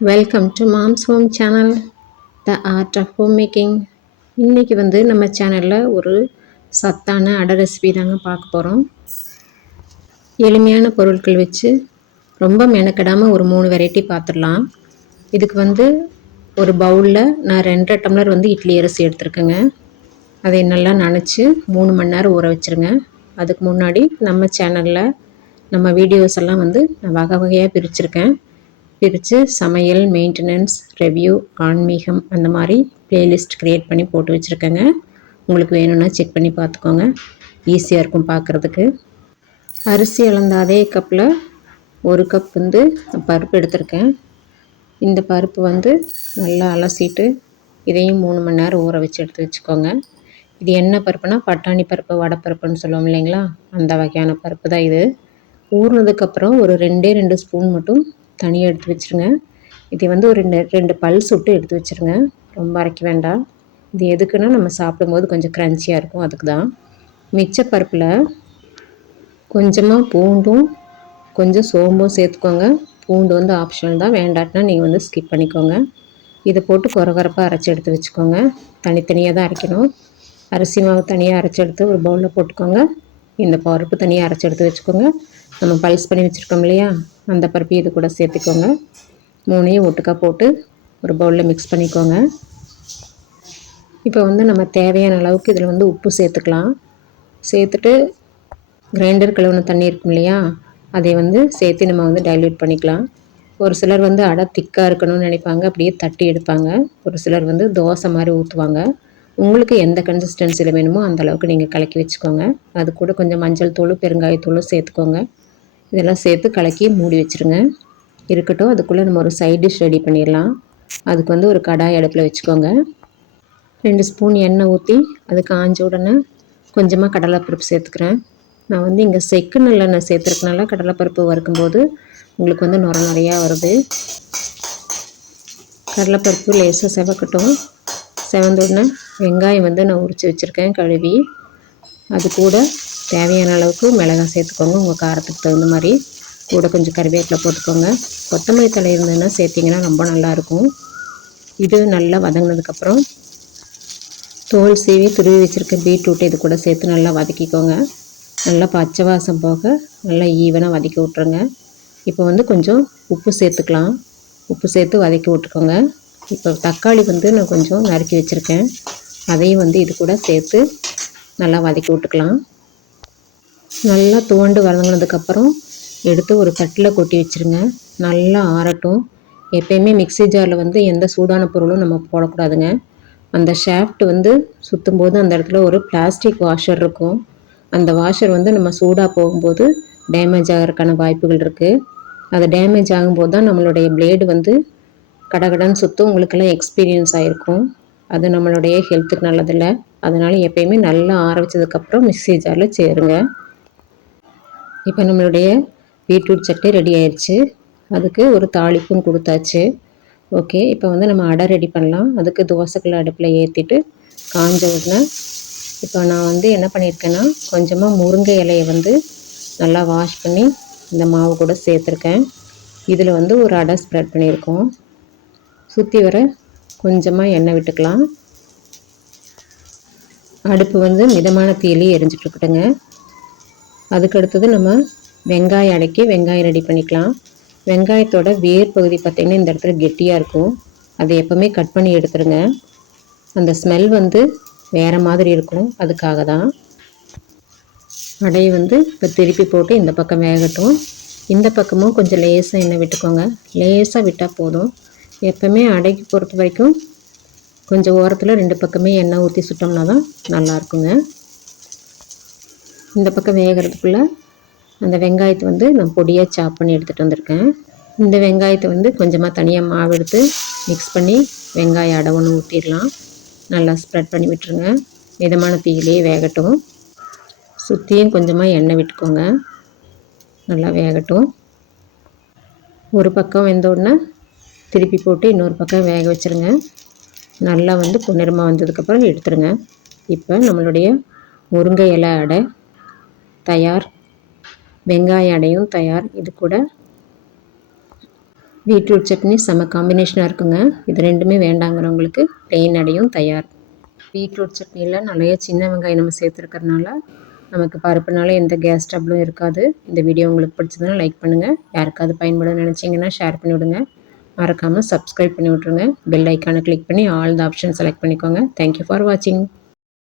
Welcome to mom's home channel the art of home making இன்றைக்கி வந்து நம்ம சேனலில் ஒரு சத்தான அடை ரெசிபி தாங்க பார்க்க போகிறோம் எளிமையான பொருட்கள் வச்சு ரொம்ப மெனக்கெடாமல் ஒரு மூணு வெரைட்டி பார்த்துடலாம். இதுக்கு வந்து ஒரு பவுலில் நான் ரெண்டரை டம்ளர் வந்து இட்லி அரிசி எடுத்துருக்கேங்க. அதை நல்லா நனைச்சி மூணு மணி நேரம் ஊற வச்சுருங்க. அதுக்கு முன்னாடி நம்ம சேனலில் நம்ம வீடியோஸ் எல்லாம் வந்து நான் வகை வகையாக பிரிச்சுருக்கேன். பிரித்து சமையல் மெயின்டெனன்ஸ் ரெவ்யூ ஆன்மீகம் அந்த மாதிரி பிளேலிஸ்ட் க்ரியேட் பண்ணி போட்டு வச்சுருக்கேங்க. உங்களுக்கு வேணும்னா செக் பண்ணி பார்த்துக்கோங்க. ஈஸியாக இருக்கும் பார்க்குறதுக்கு. அரிசி அளந்த அதே கப்பில் ஒரு கப் வந்து பருப்பு எடுத்திருக்கேன். இந்த பருப்பு வந்து நல்லா அலசிட்டு இதையும் மூணு மணி நேரம் ஊற வச்சு எடுத்து வச்சுக்கோங்க. இது என்ன பருப்புனா பட்டாணி பருப்பு வடைப்பருப்புன்னு சொல்லுவோம் இல்லைங்களா? அந்த வகையான பருப்பு தான் இது. ஊறினதுக்கப்புறம் ஒரு ரெண்டே ரெண்டு ஸ்பூன் மட்டும் தனியாக எடுத்து வச்சுருங்க. இதை வந்து ஒரு ரெண்டு ரெண்டு பல் சுட்டு எடுத்து வச்சுருங்க. ரொம்ப அரைக்க வேண்டாம். இது எதுக்குன்னா நம்ம சாப்பிடும்போது கொஞ்சம் க்ரன்ச்சியாக இருக்கும். அதுக்கு தான் மிச்ச பருப்பில் கொஞ்சமாக பூண்டும் கொஞ்சம் சோம்பும் சேர்த்துக்கோங்க. பூண்டு வந்து ஆப்ஷனல் தான். வேண்டாட்டினா நீங்கள் வந்து ஸ்கிப் பண்ணிக்கோங்க. இதை போட்டு குறகுறப்பாக அரைச்சி எடுத்து வச்சுக்கோங்க. தனித்தனியாக தான் அரைக்கணும். அரிசி மாவு தனியாக அரைச்சி எடுத்து ஒரு பவுலில் போட்டுக்கோங்க. இந்த பருப்பு தனியாக அரைச்சி எடுத்து வச்சுக்கோங்க. நம்ம பல்ஸ் பண்ணி வச்சுருக்கோம் இல்லையா? அந்த பருப்பையும் இது கூட சேர்த்துக்கோங்க. மூணையும் ஒட்டுக்கா போட்டு ஒரு பவுலில் மிக்ஸ் பண்ணிக்கோங்க. இப்போ வந்து நம்ம தேவையான அளவுக்கு இதில் வந்து உப்பு சேர்த்துக்கலாம். சேர்த்துட்டு கிரைண்டர் கழுவுன தண்ணி இருக்கும் இல்லையா? அதை வந்து சேர்த்து நம்ம வந்து டைல்யூட் பண்ணிக்கலாம். ஒரு சிலர் வந்து அடை திக்காக இருக்கணும்னு நினைப்பாங்க. அப்படியே தட்டி எடுப்பாங்க. ஒரு சிலர் வந்து தோசை மாதிரி ஊற்றுவாங்க உங்களுக்கு எந்த கன்சிஸ்டன்சியில் வேணுமோ அந்த அளவுக்கு நீங்கள் கலக்கி வச்சுக்கோங்க. அது கூட கொஞ்சம் மஞ்சள் தூள் பெருங்காயத்தூளும் சேர்த்துக்கோங்க. இதெல்லாம் சேர்த்து கலக்கி மூடி வச்சுருங்க. இருக்கட்டும் அதுக்குள்ளே நம்ம ஒரு சைட் டிஷ் ரெடி பண்ணிடலாம். அதுக்கு வந்து ஒரு கடாய் அடுப்பில் வச்சுக்கோங்க. ரெண்டு ஸ்பூன் எண்ணெய் ஊற்றி அது காஞ்ச உடனே கொஞ்சமாக கடலைப்பருப்பு சேர்த்துக்கிறேன். நான் வந்து இங்கே செக்கு நல்லெண்ணெய் சேர்த்துருக்கனால கடலைப்பருப்பு வறுக்கும்போது உங்களுக்கு வந்து நுர நிறையா வருது. கடலைப்பருப்பு லேசாக செவக்கட்டும். செவந்துடனே வெங்காயம் வந்து நான் உரித்து வச்சுருக்கேன் கழுவி. அது கூட தேவையான அளவுக்கு மிளகாய் சேர்த்துக்கோங்க. உங்கள் காரத்துக்கு தகுந்த மாதிரி. கூட கொஞ்சம் கருவேப்பிலை போட்டுக்கோங்க. கொத்தமல்லி தலை இருந்ததுன்னா சேர்த்திங்கன்னா ரொம்ப நல்லாயிருக்கும் இது நல்லா வதங்கினதுக்கப்புறம் தோல் சீவி துருவி வச்சுருக்க பீட்ரூட் இது கூட சேர்த்து நல்லா வதக்கிக்கோங்க. நல்லா பச்சை வாசம் போக நல்லா ஈவனாக வதக்கி விட்ருங்க இப்போ வந்து கொஞ்சம் உப்பு சேர்த்துக்கலாம். உப்பு சேர்த்து வதக்கி விட்டுக்கோங்க. இப்போ தக்காளி வந்து நான் கொஞ்சம் நறுக்கி வச்சுருக்கேன். அதையும் வந்து இது கூட சேர்த்து நல்லா வதக்கி விட்டுக்கலாம். நல்லா துவண்டு வதங்கினதுக்கப்புறம் எடுத்து ஒரு தட்டில் கொட்டி வச்சுருங்க. நல்லா ஆறட்டும். எப்பயுமே மிக்சி ஜாரில் வந்து எந்த சூடான பொருளும் நம்ம போடக்கூடாதுங்க. அந்த ஷாஃப்ட் வந்து சுற்றும் போது அந்த இடத்துல ஒரு பிளாஸ்டிக் வாஷர் இருக்கும். அந்த வாஷர் வந்து நம்ம சூடாக போகும்போது டேமேஜ் ஆகிறதுக்கான வாய்ப்புகள் இருக்குது அது டேமேஜ் ஆகும்போது தான் நம்மளுடைய பிளேடு வந்து கடகடன் சுற்றும் உங்களுக்கெல்லாம் எக்ஸ்பீரியன்ஸ் ஆகிருக்கும் அது நம்மளுடைய ஹெல்த்துக்கு நல்லதில்லை. அதனால் எப்பயுமே நல்லா ஆற வச்சதுக்கப்புறம் மிக்சி ஜாரில் சேருங்க. இப்போ நம்மளுடைய பீட்ரூட் சட்னி ரெடி ஆயிடுச்சு அதுக்கு ஒரு தாளிப்பும் கொடுத்தாச்சு. ஓகே இப்போ வந்து நம்ம அடை ரெடி பண்ணலாம். அதுக்கு தோசைக்கல் அடுப்பில் ஏற்றிட்டு காஞ்ச உடனே இப்போ நான் வந்து என்ன பண்ணியிருக்கேன்னா கொஞ்சமாக முருங்கை இலையை வந்து நல்லா வாஷ் பண்ணி இந்த மாவு கூட சேர்த்துருக்கேன். இதில் வந்து ஒரு அடை ஸ்ப்ரெட் பண்ணியிருக்கோம். சுற்றி வர கொஞ்சமாக எண்ணெய் விட்டுக்கலாம். அடுப்பு வந்து மிதமான தீயிலே எரிஞ்சிட்ருக்கட்டுங்க அதுக்கடுத்தது நம்ம வெங்காயம் அடக்கி வெங்காயம் ரெடி பண்ணிக்கலாம். வெங்காயத்தோட வேர் பகுதி பார்த்திங்கன்னா இந்த இடத்துல கெட்டியாக இருக்கும். அதை எப்போவுமே கட் பண்ணி எடுத்துருங்க. அந்த ஸ்மெல் வந்து வேறு மாதிரி இருக்கும். அதுக்காக தான். அடையை வந்து இப்போ திருப்பி போட்டு இந்த பக்கம் வேகட்டும். இந்த பக்கமும் கொஞ்சம் லேசாக எண்ணெய் விட்டுக்கோங்க. லேசாக விட்டால் போதும். எப்போவுமே அடைக்கு பொறுத்த வரைக்கும் கொஞ்சம் ஓரத்தில் ரெண்டு பக்கமே எண்ணெய் ஊற்றி சுட்டோம்னா தான் நல்லாயிருக்குங்க இந்த பக்கம் வேகிறதுக்குள்ளே அந்த வெங்காயத்தை வந்து நான் பொடியாக சாப் பண்ணி எடுத்துகிட்டு வந்திருக்கேன். இந்த வெங்காயத்தை வந்து கொஞ்சமாக தனியாக மாவு எடுத்து மிக்ஸ் பண்ணி வெங்காயம் அடை ஒன்று ஊற்றிடலாம் நல்லா ஸ்ப்ரெட் பண்ணி விட்டுருங்க. மிதமான தீயிலேயே வேகட்டும். சுற்றியும் கொஞ்சமாக எண்ணெய் விட்டுக்கோங்க. நல்லா வேகட்டும். ஒரு பக்கம் வெந்த உடனே திருப்பி போட்டு இன்னொரு பக்கம் வேக வச்சுருங்க. நல்லா வந்து பொன்னிறமாக வந்ததுக்கப்புறம் எடுத்துருங்க. இப்போ நம்மளுடைய முருங்கை இலை அடை தயார். வெங்காய அடையும் தயார். இது கூட பீட்ரூட் சட்னி செம காம்பினேஷனாக இருக்குங்க. இது ரெண்டுமே வேண்டாங்கிறவங்களுக்கு பிளெயின் அடையும் தயார். பீட்ரூட் சட்னியில் நிறைய சின்ன வெங்காயம் நம்ம சேர்த்துருக்கறனால நமக்கு பருப்புனால எந்த கேஸ் ட்ரபிளும் இருக்காது. இந்த வீடியோ உங்களுக்கு பிடிச்சதுன்னா லைக் பண்ணுங்கள் யாருக்காவது பயன்படும் நினச்சிங்கன்னா ஷேர் பண்ணிவிடுங்க. மறக்காமல் சப்ஸ்கிரைப் பண்ணி விட்ருங்க பெல் ஐக்கானை கிளிக் பண்ணி ஆல் த ஆப்ஷன் செலக்ட் பண்ணிக்கோங்க. தேங்க்யூ ஃபார் வாட்சிங்